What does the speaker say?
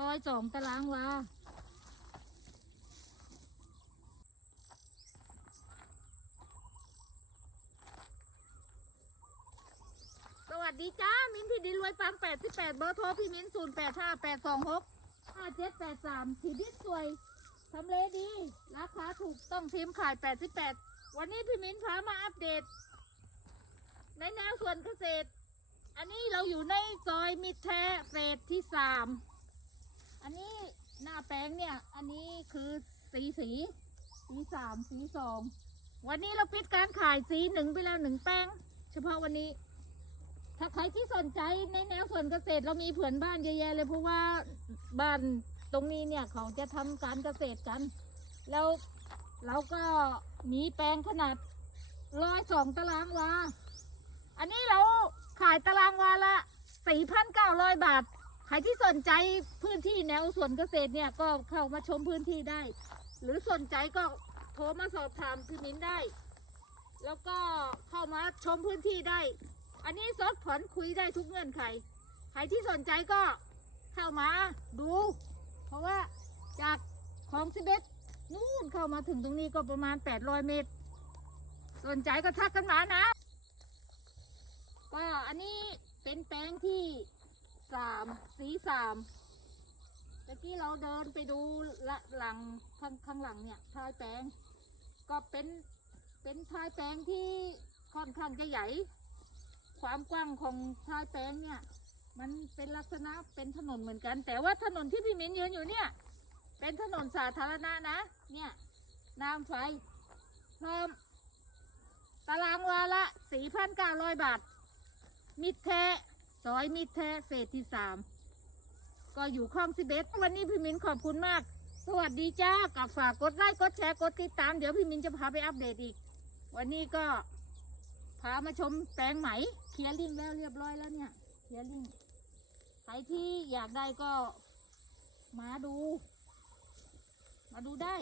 ร้อยสองตารางวาสวัสดีจ้า มินที่ดินรวยปังแปดสิบแปดเบอร์โทรพี่มินศูนย์แปดห้าแปดสองหกห้าเจ็ดแปดสามที่ดินสวยทำเลดี ราคาถูกต้องทีมขายแปดสิบแปดวันนี้พี่มิ้นพามาอัปเดต ในแนวส่วนเกษตร อันนี้เราอยู่ในซอยมิตรแท้เฟสที่สาม อันนี้หน้าแปลงเนี่ย อันนี้คือสีสีสีสามสีสองวันนี้เราปิดการขายสีหนึ่งไปแล้วหนึ่งแป้งเฉพาะวันนี้ ถ้าใครที่สนใจในแนวสวนเกษตรเรามีเผื่อนบ้านเยอะแยะเลยเพราะว่าบ้านตรงนี้เนี่ยเขาจะทำการเกษตรกัน แล้วเราก็มีแปลงขนาดร้อยสองตารางวา อันนี้เราขายตารางวาละสี่พันเก้าร้อยบาท ครที่สนใจพื้นที่แนวสวนเกษตรเนี่ยก็เข้ามาชมพื้นที่ได้ หรือสนใจก็โทรมาสอบถามพี่มิ้นได้ แล้วก็เข้ามาชมพื้นที่ได้ อันนี้สดผ่อนคุยได้ทุกเงื่อนไข ใครที่สนใจก็เข้ามาดู เพราะว่าจากของสิบเอ็ดนู่นเข้ามาถึงตรงนี้ก็ประมาณ 800 เมตร สนใจก็ทักกันมานะ ก็อันนี้เป็นแปลงที่ สามสีสามตะกี้เราเดินไปดูละหลังข้างข้างหลังเนี่ยท้ายแปลง ก็เป็นเป็นท้ายแปลงที่ค่อนข้างจะใหญ่ ความกว้างของท้ายแปลงเนี่ย มันเป็นลักษณะเป็นถนนเหมือนกัน แต่ว่าถนนที่พี่มิ้นยืนอยู่เนี่ย เป็นถนนสาธารณะนะ เนี่ยน้ำไฟพร้อมตารางวาละสี่พันเก้าร้อยบาท มิดแท้ ซอยมิดแท้เฟสที่สามก็อยู่คลองสิบเอ็ดวันนี้พี่มิ้นขอบคุณมาก สวัสดีจ้ากับฝากกดไลค์กดแชร์กดติดตาม เดี๋ยวพี่มิ้นจะพาไปอัปเดตอีก วันนี้ก็พามาชมแปลงไหมเคลียร์ลิงแล้วเรียบร้อยแล้วเนี่ยเคลียร์ลิงใครที่อยากได้ก็มาดู มาดูได้